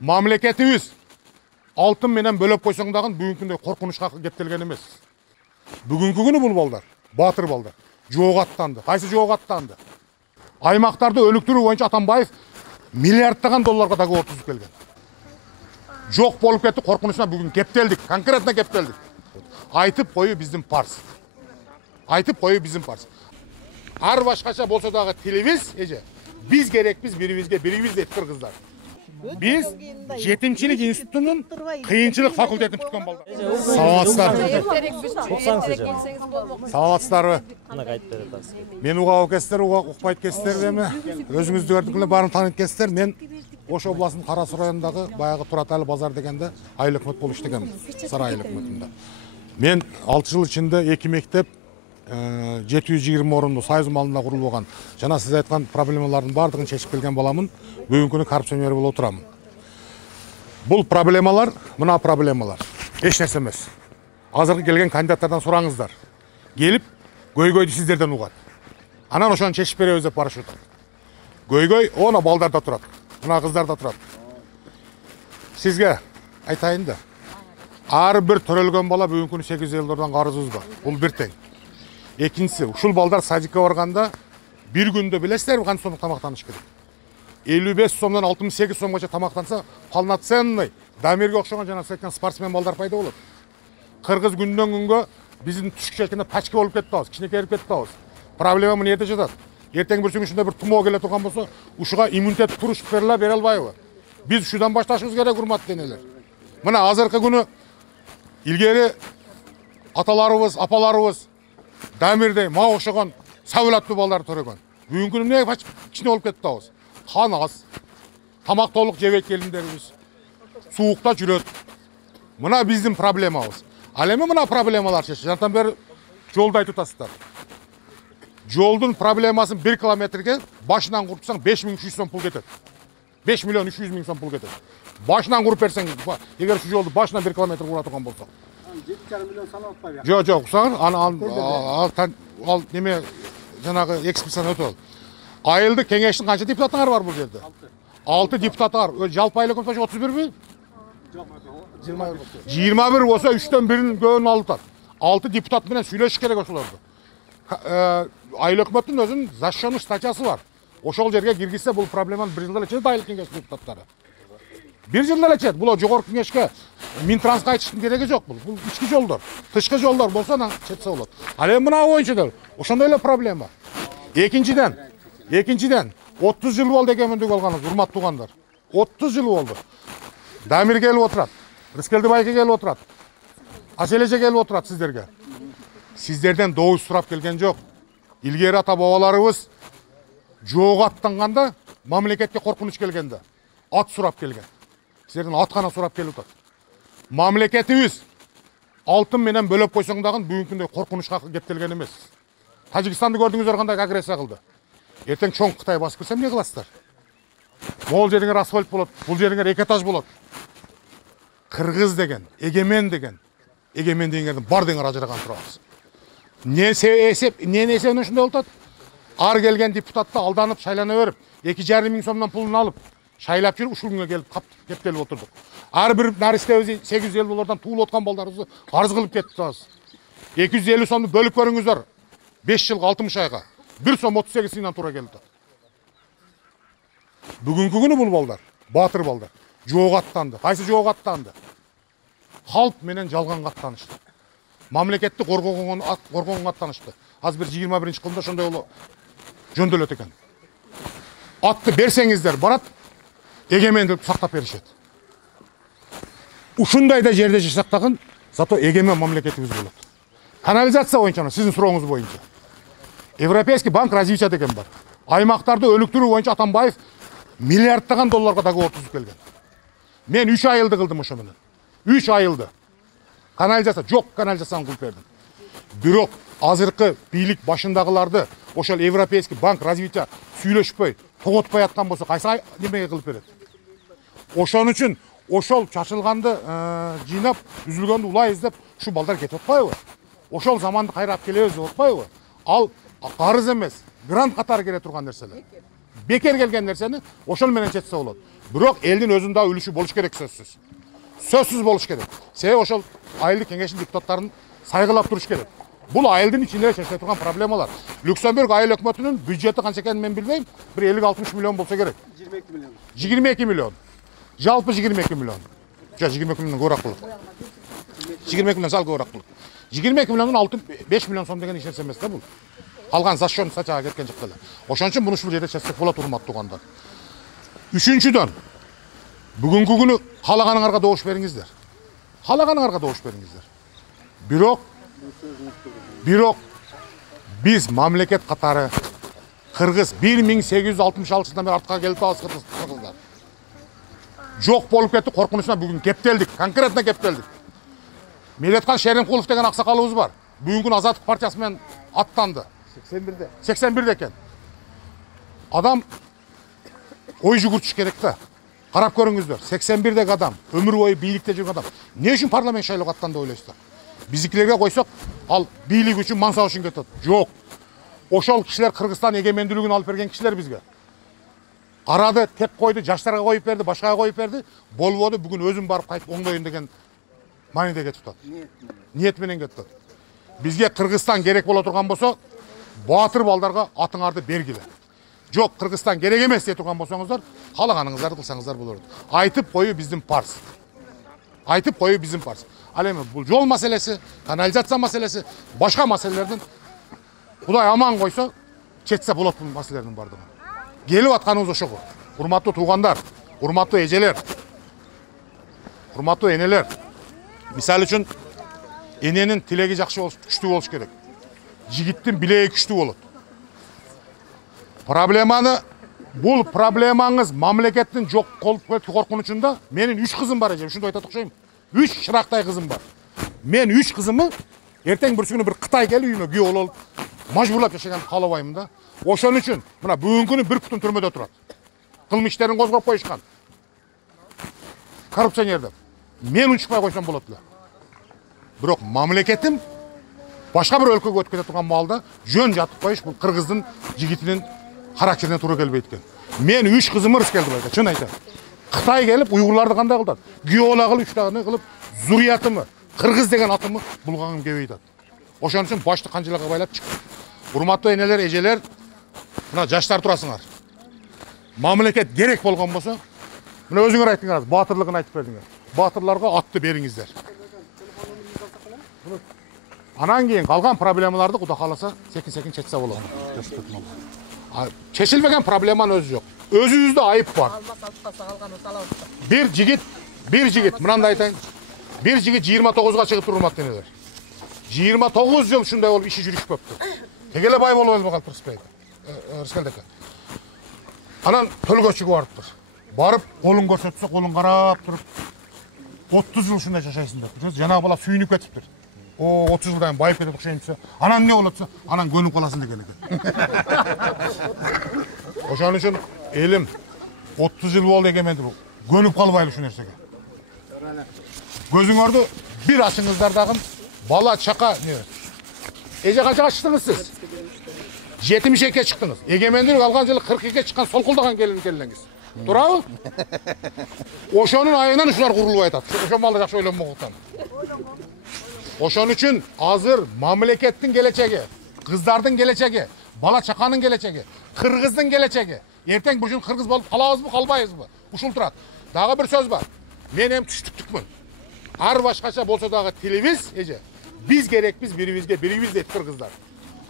Mamleketimiz altın менен bölөp койсоң дагы бүгүнкүндөй коркунучка кептелген эмес. Бүгүнкү күнү бул балдар, батыр балдар, жоого аттанды. Кайсы жоого аттанды? Аймактарды өнүктүрүү боюнча Атамбаев миллиарддаган долларга договор түзүп келген. Жок болуп кетти, коркунучуна бүгүн кептелдик, конкретно кептелдик. Айтып коюу биздин парыз. Айтып коюу биздин парыз. Ар башкача болсо дагы тилибиз, биз керекпиз бирибизге, бирибиз дейт кыргыздар. Биз 7-чилик институтунун кыйынчылык факультетин бүткөн балдар. Саламатсыздарбы? Мен угап экенсиздер, укпайт экенсиздер эми. Өзүңүздөрдүкүлөр баарын тааныйт экенсиздер. Мен Ош областынын Кара Суу районундагы баягы Тураталы базар дегенде айыл өкмөт болуп иштегем, Сарай айыл өкмөтүндө. Мен 6 жыл ичинде 2 мектеп, 720 орунду Союз малында курулган жана сиз айткан проблемалардын баардыгын чечип келген баламын. Бүгүнкү күнү коррупционер болуп отурамын. Бул проблемалар, мына проблемалар эч нерсе эмес. Азыркы келген кандидаттардан сураңыздар. Келип, көйгөйдү сиздерден угат. Анан ошону чечип беребиз деп барышып атат. Көйгөй она балдарда турат, мына кыздарда турат. Сизге айтайын да, ар бир төрөлгөн бала бүгүнкү күнү 800 доллардан карызыбыз бар. Бул бир тең. Экинчиси, ушул балдар садикке барганда бир күндө билесиздерби канча сомдук тамактаныш керек? 55 сомдон 68 сомгача тамактанса, полноценный дамирге окшогон жана сыйткан спортсмен балдар пайда болот. Кыргыз күндөн күнгө биздин түшкү чечкенде пачка болуп кетип атабыз, кичинекейип кетип атабыз. Проблема эмне жерде жатат? Эртең бир ушундай бир тумоо келе турган болсо, ушуга иммунитет туруш бере албайбы? Биз ушудан башташыбыз керек, урматтуу энелер. Мына азыркы күнү илгери аталарыбыз, апаларыбыз дамирдей мага окшогон сабылаттуу балдар төрөгөн. Бүгүнкү күнү эмне кичине болуп кетип атабыз? Қан аз, тамақ толық жебейт келиндерибиз, суукта жүрөт. Мына биздин проблемабыз. Ал эми мына проблемалар чечилет. Жантан бери жолду айтып атасыздар. Жолдун проблемасын 1 километрге башынан курупсаң 5300 сом пул кетет. 5 миллион 300 миң сом пул кетет. Башынан куруп берсең, эгер шу жолду башынан 1 километр кура турган болсо. 7,5 миллион сана атпайбы? Жок, уксаңыз, ал неме жанагы экспрессияны өтөп ал. Айылды кеңештин канча депутаттары бар бул жерде? 6 депутаты бар. Жалпы айыл өкмөтү 31 Жок, 21 болсо 3төн 1-ин көбүн алып атат. 6 депутат менен сүйлөшүш керек ошолорду. Айыл өкмөттүн өзүнүн защищенный статьясы бар. Ошол жерге киргизсе бул проблеманы 1 жылда эле чечет айыл кеңештин депутаттары. 1 жылда эле чечет. Бул жогорку кеңешке Минтранска айтыштын кереги жок бул. Бул ички жолдор, тышкы жолдор болсо анан чечсе болот. Ал эми мына боюнча да ошондой эле проблема. Экинчиден 30 жыл болду эгемендик алганыбыз, урматтуу туугандар. 30 жыл болду. Дамир келип отурат, Рыскелди байке келип отурат, Асележе келип отурат сиздерге. Сиздерден добуш сурап келген жок. Илгери ата бабаларыбыз жоого аттанганда мамлекетке коркунуч келгенде ат сурап келген. Сиздерден ат гана сурап келип атат. Мамлекетибиз алтын менен бөлөп койсоң дагы бүгүнкү күндө коркунучка кептелген эмес. Тажикстанды көрдүңүздөр кандай агрессия кылды. Эртең чоң Кытай басып кирсе эмне кыласыздар? Могул жериңер асфальт болот, бул жериңер 2 этаж болот. Кыргыз деген, эгемен деген, эгемен дегендердин бардыгын ажыраган турабыз. Эмне эсебинен ушундай болуп атат? Ар келген депутатты алданып шайлана берип, 2,5 миң сомдон пулун алып, шайлап жүрүп ушул күнгө келип кептелип отурдук. Ар бир наристебиз 850 доллардан туулуп аткан балдарыбызды карыз кылып кетип атабыз. 250 сомду бөлүп көрүңүздөр. 5 жылга 60 айга 1 сом 38 тиңден туура келип атат. Бүгүнкү күнү бул балдар, батыр балдар, жоого аттанды. Кайсы жоого аттанды? Халк менен жалганга аттанышты. Мамлекетти коргогонго аттанышты. Азыр бир 21-кылымда ошондой болуп жөндөөлөт экен. Атты берсеңиздер барат, эгемендикти сактап беришет. Ушундай да жерде жашасак дагы, зато эгемен мамлекетибиз болот. Канализация боюнча, сиздин сурооңуз боюнча. Европейский банк развития деген бар. Аймактарды өнүктүрүү боюнча Атамбаев миллиарддаган долларга договор түзүп келген. Мен 3 айылды кылдым ошо менен. 3 айылды. Канализация жок, канализацияны кылып бердим. Бирок азыркы бийлик башындагыларды ошол Европейский банк развития сүйлөшпөй, тоготпой аткан болсо кайсы немеге кылып берет? Ошон үчүн ошол чачылганды жыйнап, үзүлгөндү улай издеп, ушу балдар кетип атпайбы? Ошол заманды кайрап келебиз деп атпайбы? Ал карыз эмес, грант катары келе турган нерселер. Бекер келген нерсени ошол менен чечсе болот. Бирок элдин өзүнүн да үлүшү болуш керек сөзсүз. Сөзсүз болуш керек. Себеби ошол айылдык кеңештин депутаттарын сайгылап туруш керек. Бул айылдын ичинде чечиле турган проблемалар. Люксембург айыл өкмөтүнүн бюджети канча экенин мен билбейм. Bir 50-60 миллион болсо керек. 22 milyon. 22 миллион. Жалпы 22 миллион. Жо 22 миллион көбүрөөк кылып. 22 миллион сал көбүрөөк кылып. 22 миллиондун 5 миллион сом деген эч нерсе эмес да бул. Калган за счет сачага кеткен жок эле. Ошон үчүн муну ушул жерде чечсек болот, урматтуу туугандар. Үчүнчүдөн, бүгүнкү күнү каалаганыңарга добуш бериңиздер. Каалаганыңарга добуш бериңиздер. Бирок биз мамлекет катары Кыргыз 1866 жылдан бери артка келип атабыз кыргыздар. Жок болуп кетти, коркунучуна бүгүн кептелдик, конкретно кептелдик. Медеткан Шеримкулов деген аксакалыбыз бар. Бүгүнкү күнү Азаттык партиясы менен аттанды. 81'de. 81 экен. Адам ой жүгүртүш керек да. Карап көрүңүздөр, 81 адам, өмүр бою бийликте жүргөн адам. Не үчүн парламент шайлоого аттанды ойлойсуздар? Биздикилерге койсок, ал бийлик үчүн, мансап үчүн кетет. Жок. Ошол кишилер Кыргызстан эгемендүүлүгүн алып берген кишилер бизге. Арады тек койду, жаштарга коюп берди, башкага коюп берди. Болбоду, бүгүн өзүм барып кайтып оңдоюн деген мааниде кетип атат. Ниет менен кетип атат. Бизге Кыргызстан керек боло турган болсо, баатыр балдарга атыңарды бергиле. Жок, Кыргызстан керек эмес дей турган болсоңуздар, каалаганыңыздарды кылсаңыздар болот. Айтып коюу биздин парыз. Айтып коюу биздин парыз. Ал эми бул жол маселеси, канализация маселеси, башка маселелердин Кудай аман койсо, чечсе болот бул маселелердин бардыгы. Келип атканыбыз ошого. Урматтуу туугандар, урматтуу эжелер, урматтуу энелер. Мисалы үчүн, эненин тилеги жакшы болуш, күчтүү болуш керек. Жигиттин билеги күчтүү болот. Бул проблемаңыз мамлекеттин жок болуп кетүү коркунучунда менин 3 кызым бар эже, ушунду айтат окшойм. 3 шырактай кызым бар. Мен 3 кызымы эртең бүрсү күнү bir Кытай келип үйүмө күйөө болуп, мажбурлап жашаганды каалабайм да. Ошон үчүн мына бүгүнкү күнү bir бүтүн түрмөдө турат. Кылмыш иштерин козгоп коюшкан. Коррупционер деп. Мен унчукпай койсом болот эле. Бирок мамлекетим башка bir өлкөгө өтүп кете турган маалда жөн жатып коюш бул кыргыздын жигитинин характерине туура келбейт экен. Мен 3 кызымы рыс келди байка, чын айтам. Кытай келип уйгурларды кандай кылдат? Күйөө бола кылып, үчтагыны кылып, зуриятымы, кыргыз деген атымы булгагым келбейт. Ошон үчүн башты канжылага байлап чыктым. Урматтуу энелер, эжелер, мына жаштар турасыңар. Мамлекет керек болгон болсо, мына өзүңөр айттыңар, баатырлыгын айтып бердиңер. Баатырларга атты бериңиздер. Анан кийин калган проблемаларды Кудай кааласа, секин-секин чечсе болот. Чечилбеген проблеманын өзү жок. Өзүбүздө айып бар. Bir жигит, мынандай айтайын. Bir жигит 29га чыгып турмат денелер. 29 жыл ушундай болуп иши жүрүшпөптү. Тегеле бай болуп эле калып Рыскелдек. Рыскелдек. Анан төлгөчүгө барыптыр. Барып, колун көрсөтсө, колун карап туруп 30 жыл ушундай жашайсың деп. Жанагы бала сүйүнүп кетиптир. О, 30 жылдан байып кетип окшойм десе, анан не болотса, анан көнүп каласың деген экен. Ошон үчүн элим 30 жыл болду эгемендүү. Көнүп калбайлы ушул нерсеге. Көзүңөрдү бир ачыңыздар дагы бала чака не? Эже канчага чыктыңыз сиз? 72 чыктыңыз. Эгемендүүлүк алган жылы 42 чыккан солкулдаган келиңиз. Туурабы? Ошонун айынан ушулар курулуп атат. Ошон балда жакшы ойлонмогуктан. Ошон үчүн азыр мамлекеттин келечеги, кыздардын келечеги, бала чаканын келечеги, кыргыздын келечеги. Эртең бушун кыргыз болуп калабызбы, калбайбызбы? Ушул турат. Дагы бир сөз бар. Мен эми түштүктүкмүн. Ар башкача болсо дагы тилибиз, эже, биз керекпиз бирибизге, бирибиз дейт кыргыздар.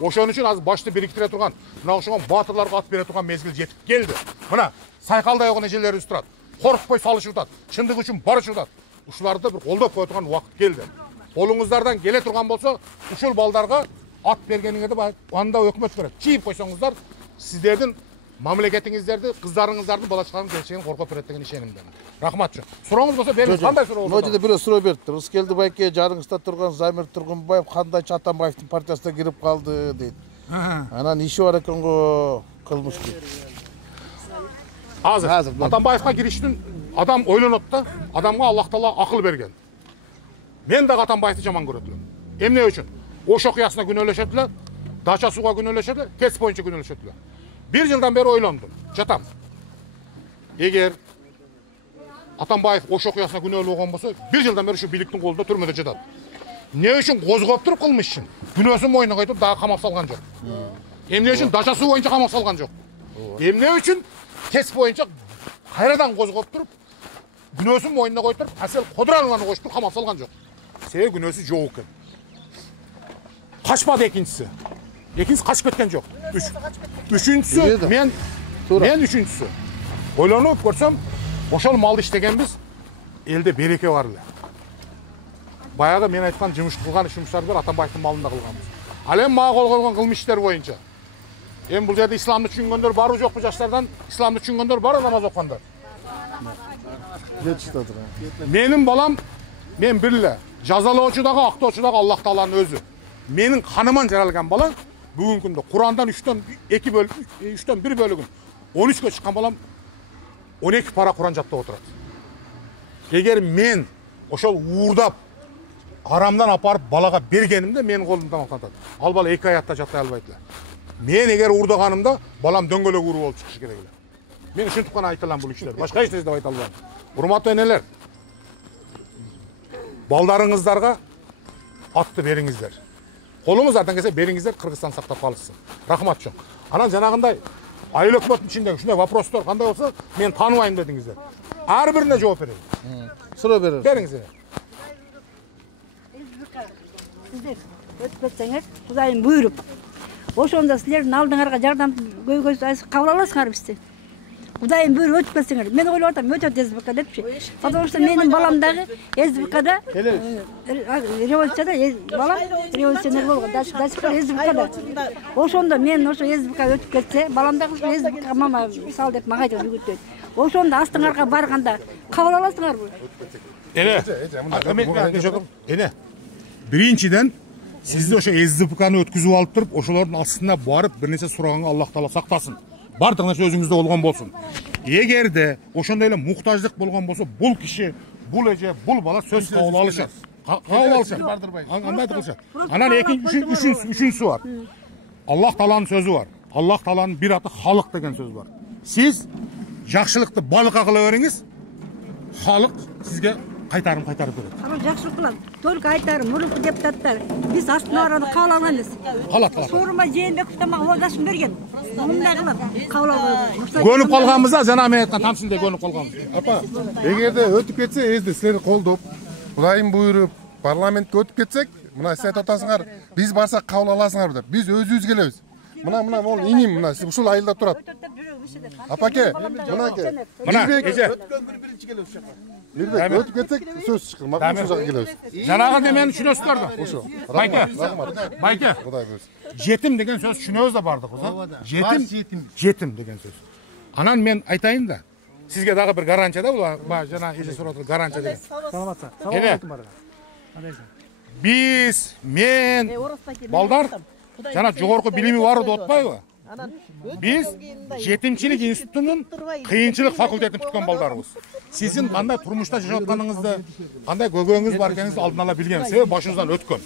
Ошон үчүн азыр башты бириктире турган, мына ошого баатырларга ат бере турган мезгил жетип келди. Мына сайкалдай болгон эжелерибиз турат. Коркпой салышып атат. Чындык үчүн барышып атат. Ушуларды бир колдоп кое турган убакыт келди. Колуңуздардан келе турган болсо, ушул балдарга ат бергениңерди анда өкмөт берет. Чийип койсоңуздар, сиздердин мамлекетиңиздерди, кыздарыңыздардын бала чаканын келечегин коргоп берет деген ишенимдемин. Рахматчы. Сурооңуз болсо бериңиз. Кандай суроо болду? Могу жерде бирөө суроо берипти. Рыскелди байке жарыңызда турган Замир Тургунбаев кандайча Атамбаевдин партиясына кирип калды дейт. Анан иши бар экенго кылмыштуу. Азыр Атамбаевга кириштин адам ойлонот да, адамга Аллах Таала акыл берген. Мен дагы Атамбаевди жаман көрөт элем. Эмне үчүн? Ош окуясына күнөөлөшөт эле, дача сууга күнөөлөшөт эле, кес боюнча күнөөлөшөт эле. 1 жылдан бери ойлондум, жатам. Эгер Атамбаев ош окуясына күнөөлүү болгон болсо 1 жылдан бери ушу бийликтин колунда түрмөдө жатат. Не үчүн козгоп туруп кылмыш үчүн? Күнөөсүн мойнуна коюп дагы камап салган жок. Эмне үчүн дачасы боюнча камап салган жок. Эмне үчүн кесип боюнча кайрадан козгоп туруп күнөөсүн мойнуна коюп туруп Асел Кодуранованы коюп туруп камап салган жок. Себеби күнөөсү жок экен. Качпады экинчиси. Экинчиси качып кеткен жок. Үчүнчүсү мен үчүнчүсү. Ойлонуп көрсөм, ошол малды иштегенбиз, элде береке бар эле. Баягы мен айткан жумуш кылган ишимиздер бар, Атамбаевдин малында кылганбыз. Ал эми мага кол койгон кылмыш иштер боюнча. Эми бул жерде исламды түшүнгөндөр барбы жокпу жаштардан? Исламды түшүнгөндөр бар, намаз окугандар. Менин балам, мен бириле жазалоочу дагы, актоочу дагы Аллах Тааланын өзү. Менин каныман жаралган бала бүгүнкү күндө Курандан 3төн 1 бөлүгүн 13кө чыккан балам 12 пара Куран жаттап отурат. Эгер мен ошол уурдап арамдан апарып балага бергенимде менин колум тамактанат. Ал бала 2 аятта жаттай албайт эле. Мен эгер уурдаганымда балам дөңгөлөк ууру болуп чыгыш керек эле. Мен ушинтип гана айта алам бул иштерди. Башка эч нерсе деп айта албайм. Урматтуу энелер, балдарыңыздарга атты бериңиздер. Колуңуздардан келсе бериңиздер, Кыргызстан сактап калышсын. Рахмат чоң. Анан жанагындай айыл өкмөттүн ичиндеги ушундай вопростор кандай болсо, мен тааныбайм дедиңиздер. Ар бирине жооп берейин. Суроо бериңиз. Бериңиздер. Сиздер өтүп кетсеңер, Кудайым буйруп, ошондо силердин алдыңарга жардам көйгөйсү кабыл аласыңар бизди. Кудайым буйруп өтүп кетсеңер. Мен ойлоп атам, өтөт СБК депчи. Потому что менин балам дагы СБКда революцияда балам революционер болгон. Дачка СБКда. Ошондо мен ошо СБК өтүп кетсе, балам дагы СБК мама сал деп мага айтып үгүттөйт. Ошондо астыңарга барганда кабыл аласыңарбы? Эне. Биринчиден сизди ошо СДПКны өткүзүп алып туруп, ошолордун астына барып бир нерсе сураганга Аллах Таала сактасын. Бардык нерсе өзүңүздө болгон болсун. Эгерде ошондой эле муктаждык болгон болсо, бул киши, бул эже, бул бала сөз кабыл алышат. Кабыл алышат. Андай кылышат. Анан үчүнчүсү бар. Аллах Тааланын сөзү бар. Аллах Тааланын бир аты халык деген сөз бар. Сиз жакшылыкты балыкка кыла бериңиз, халык сизге кайтарып берет. Ана жакшылык кылам. Только айтарым, мурунку депутаттар, биз астына барганда кабыл алган эмес. Калат. Сооронбай Жээнбеков да мага оозашын берген. Мындай кылам, кабыл албай. Көнүп калганбызда, жана мен айткан тамсындай көнүп калганбыз. Апа, эгерде өтүп кетсе, эзди силерди колдоп, Кудайым буйруп, парламентке өтүп кетсек, мына сиз айтып атасыңар, биз барсак кабыл аласыңар деп. Биз өзүбүз келебиз. Мына могул иним, мына ушул айылда турат. Апаке, мынаке. Мына эже. Мирбек, өтүп кетсек, сөз чыккыр. Мага ушул жака келебиз. Жанагы мени түшүнөсүздөр да. Ошо. Байке. Кудай көз. Жетим деген сөз түшүнөбүз да бардык, жетим деген сөз. Анан мен айтайын да. Сизге дагы бир гарантия да, бул жана эже сурап отур гарантия деген. Саламатсың. Эне. Биз, мен, балдар жана жогорку билими бар деп атпайбы? Биз жетимчилик институтунун кыйынчылык факультетин бүткөн балдарыбыз. Сиздин кандай турмушта жашап атканыңызды, кандай көкөңүз бар экениңизди алдын ала билген, себеби башыңыздан өткөн.